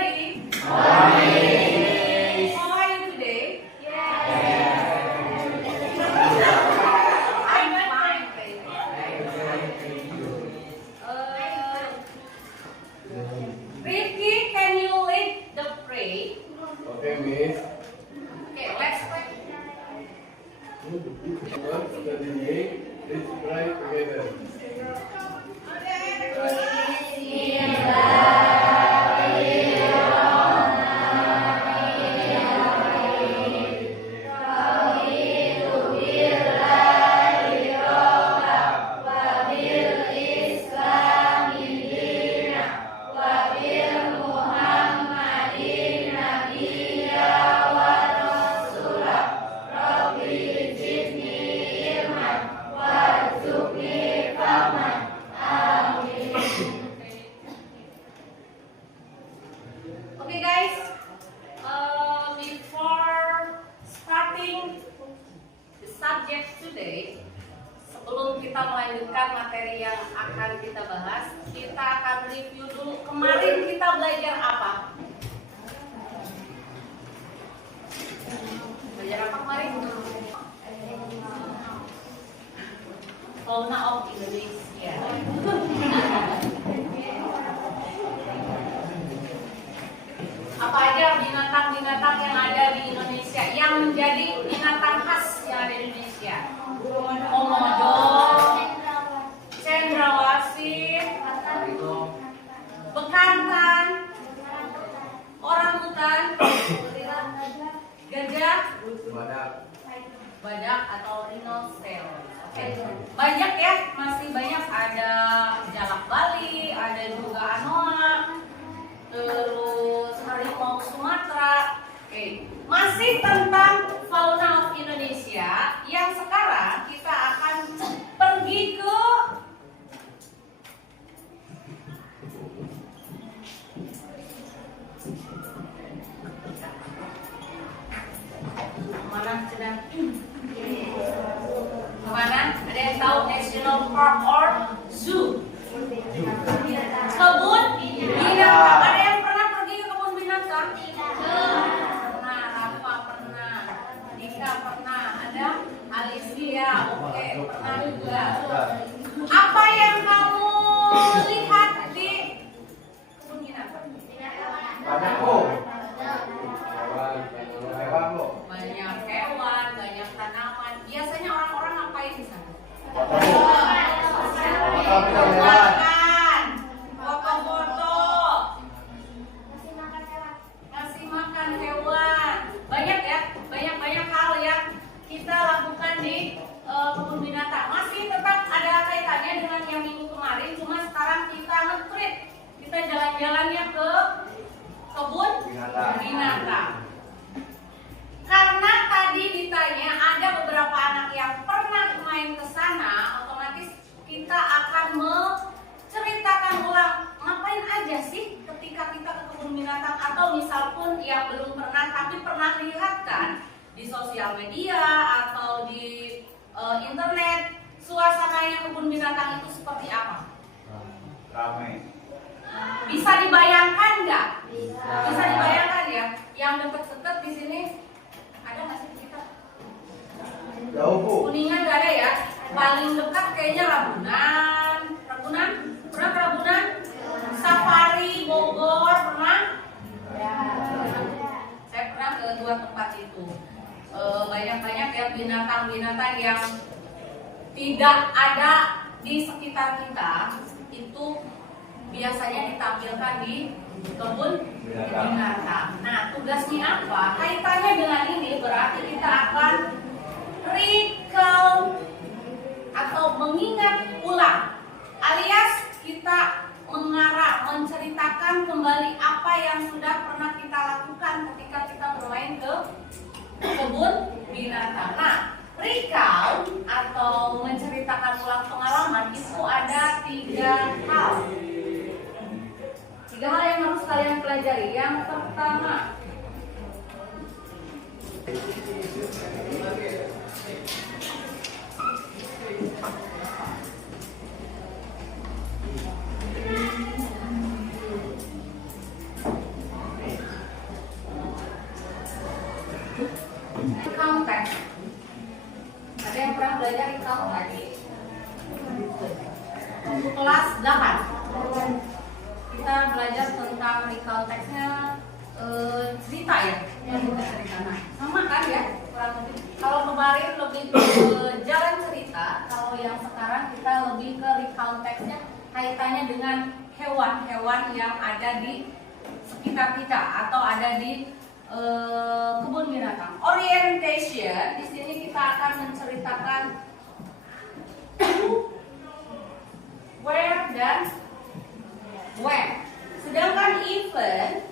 everybody. Morning. How are you today? I'm fine, thank you. Rifki, can you lead the pray? Okay, Miss. Okay, let's pray. Once studying, let's pray together. Okay guys, before starting the subject today, sebelum kita melanjutkan materi yang akan kita bahas, kita akan review dulu kemarin kita belajar apa? Belajar apa kemarin? Fauna of Indonesia. Apa aja binatang-binatang yang ada di Indonesia yang menjadi binatang khas yang ada di Indonesia? Komodo, cendrawasih, bekantan, orangutan, gajah, badak atau rhinoceros. Oke. Banyak ya, masih banyak, ada jalak Bali, ada juga anoa, terus harimau Sumatera. Oke, masih tentang fauna of Indonesia yang sekarang kita akan pergi ke mana sudah? Kemana? Ada yang tahu National Park or Zoo? Kebun binatang. Ada yang pernah pergi ke kebun binatang? Pernah. Rafa pernah. Dika pernah. Ada Alicia. Oke, pernah juga. Apa yang kamu lihat di kebun binatang? Banyak kok. Banyak hewan, banyak tanaman. Biasanya orang-orang ngapain di sana? Makan, foto-foto, ngasih makan hewan. Banyak ya, banyak hal yang kita lakukan di kebun binatang. Masih tetap ada kaitannya dengan yang minggu kemarin, cuma sekarang kita nge-treat. Kita jalan-jalannya ke kebun binatang. Karena tadi ditanya ada beberapa anak yang pernah main ke sana, otomatis kita akan menceritakan ulang ngapain aja sih ketika kita ke kebun binatang, atau misal pun yang belum pernah tapi pernah lihat kan di sosial media atau di internet, suasananya kebun binatang itu seperti apa? Ramai. Bisa dibayangkan nggak? Bisa dibayangkan ya? Yang deket-deket di sini ada nggak sih kita? Jauh, Bu. Kuningan nggak ada ya? Paling dekat kayaknya Ragunan. Pernah ke Ragunan? Safari Bogor pernah? Saya pernah ke dua tempat itu. Banyak-banyak ya binatang-binatang yang tidak ada di sekitar kita itu biasanya ditampilkan di kebun binatang. Nah, tugasnya apa? Kaitannya dengan ini berarti kita akan recall atau mengingat ulang, alias kita menceritakan kembali apa yang sudah pernah kita lakukan ketika kita bermain ke kebun binatang. Nah, recall atau menceritakan ulang pengalaman itu ada 3 hal. 3 hal yang harus kalian pelajari. Yang pertama, belajar recount text. Untuk kelas 8 kita belajar tentang recount text-nya, cerita ya, cerita. Nah, sama kan ya kurang lebih. Kalau kemarin lebih ke jalan cerita, kalau yang sekarang kita lebih ke recount text-nya kaitannya dengan hewan-hewan yang ada di sekitar kita atau ada di kebun binatang. Orientation di sini kita akan menceritakan where dan when. Sedangkan event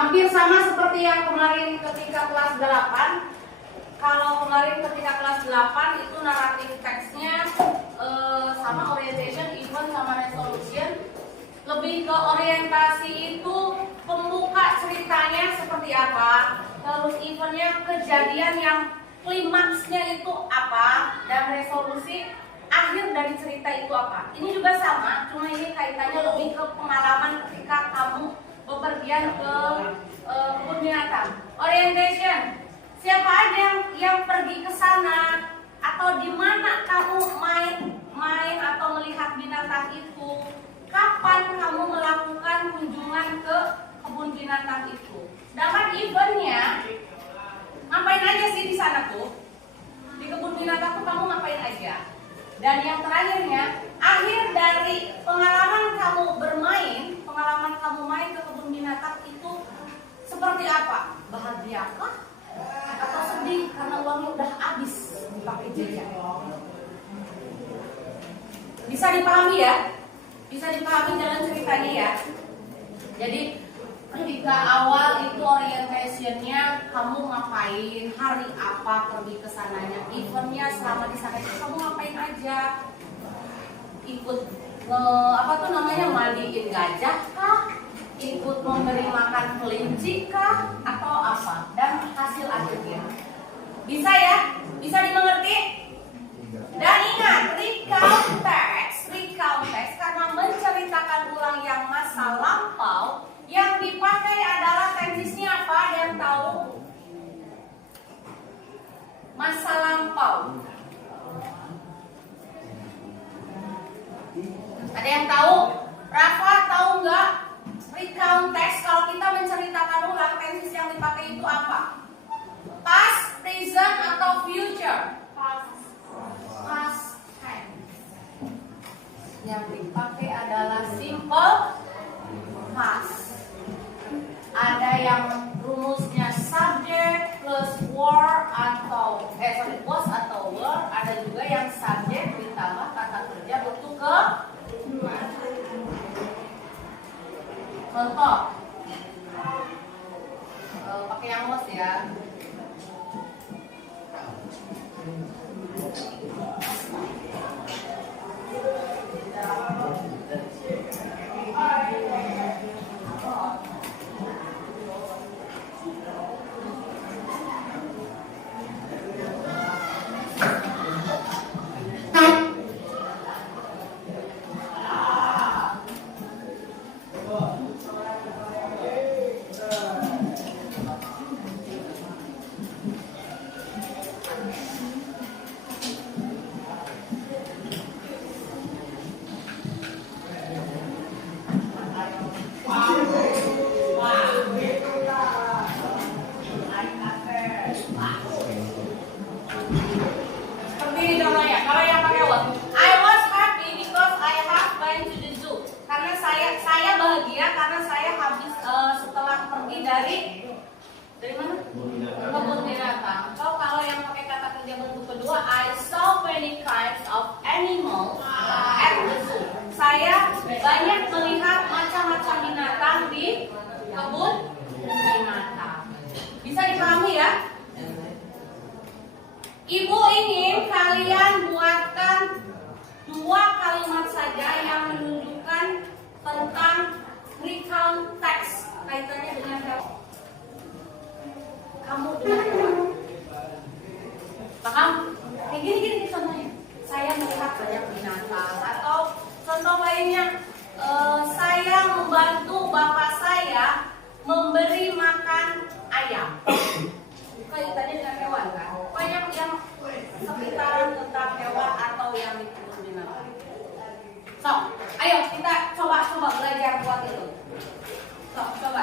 hampir sama seperti yang kemarin ketika kelas 8. Kalau kemarin ketika kelas 8 itu naratif teksnya sama orientation, event, sama resolution. Lebih ke orientasi itu pembuka ceritanya seperti apa, terus eventnya kejadian yang klimaksnya itu apa, dan resolusi akhir dari cerita itu apa. Ini juga sama, cuma ini kaitannya lebih ke pengalaman ketika kamu bepergian ke kebun binatang. Orientation, siapa aja yang pergi ke sana atau di mana kamu main atau melihat binatang itu, kapan kamu melakukan kunjungan ke kebun binatang itu. Sedangkan eventnya, ngapain aja sih di sana tuh? Di kebun binatang tuh kamu ngapain aja? Dan yang terakhirnya, akhir dari pengalaman kamu bermain, pengalaman kamu main ke kebun binatang itu seperti apa? Bahagiakah? Atau sedih karena uangnya udah habis dipakai jajan? Bisa dipahami ya? Bisa dipahami jalan ceritanya ya? Jadi ketika awal itu orientationnya kamu ngapain, hari apa pergi ke sananya, eventnya selama di sana itu kamu ngapain aja, ikut mandiin gajah kah, ikut memberi makan kelinci kah, atau apa, dan hasil akhirnya bisa ya, bisa dimengerti. Dan ingat, recount text karena menceritakan ulang yang masa lampau. Yang dipakai adalah tensisnya apa? Ada yang tahu? Masa lampau. Ada yang tahu? Rafa tahu nggak? Recount text kalau kita menceritakan ulang, tensis yang dipakai itu apa? Past, present, atau future? Past tense. Yang dipakai adalah simple past. Ada yang rumusnya subject plus was atau were. Ada juga yang subject ditambah kata kerja bentuk ke. Contoh, pakai yang was ya. Dari mana? Kebun binatang. Kalau yang pakai kata kerja bentuk kedua, I saw many kinds of animals at the zoo. Saya banyak melihat macam-macam binatang di kebun binatang. Bisa dipahami ya? Ibu ingin kalian buatkan 2 kalimat saja yang menunjukkan tentang recount text kaitannya dengan kamu dengan hewan. Paham? Kayak gini contohnya. saya melihat banyak binatang, atau contoh lainnya, saya membantu bapak saya memberi makan ayam. Kaitannya dengan hewan kan? Banyak yang sekitaran tentang hewan atau yang itu binatang. So, ayo kita coba belajar buat itu. So, coba.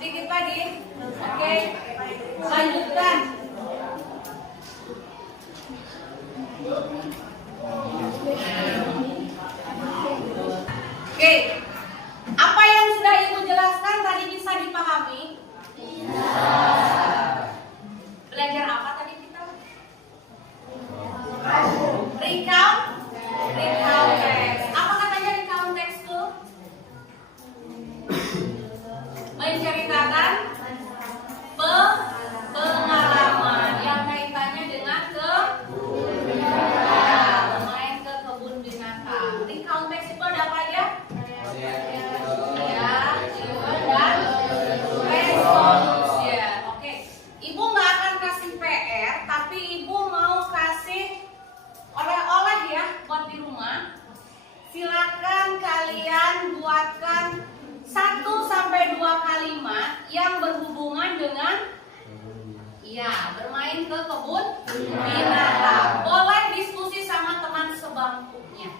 Sedikit lagi. Oke. Lanjutkan. Oke. Apa yang sudah Ibu jelaskan tadi bisa dipahami? Bisa. Belajar apa tadi kita? Recount. Recount text. Apa katanya recount text tuh? Menceritakan pengalaman yang kaitannya dengan bermain ke kebun binatang. Recount text itu ada apa aja? Ya, dan resolution. Oke, Ibu nggak akan kasih PR, tapi Ibu mau kasih oleh-oleh ya buat di rumah. Silakan kalian buatkan 1 sampai 2 kalimat yang berhubungan dengan bermain ke kebun binatang. Boleh diskusi sama teman sebangkunya.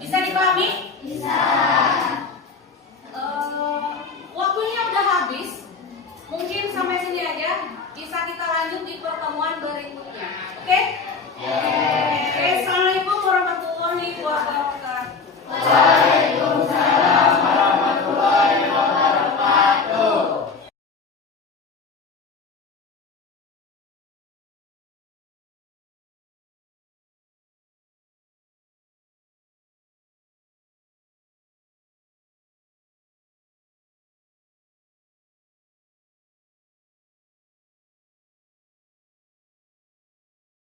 Bisa dipahami? Bisa. Waktunya udah habis. Mungkin sampai sini aja. Bisa kita lanjut di pertemuan berikutnya. Oke?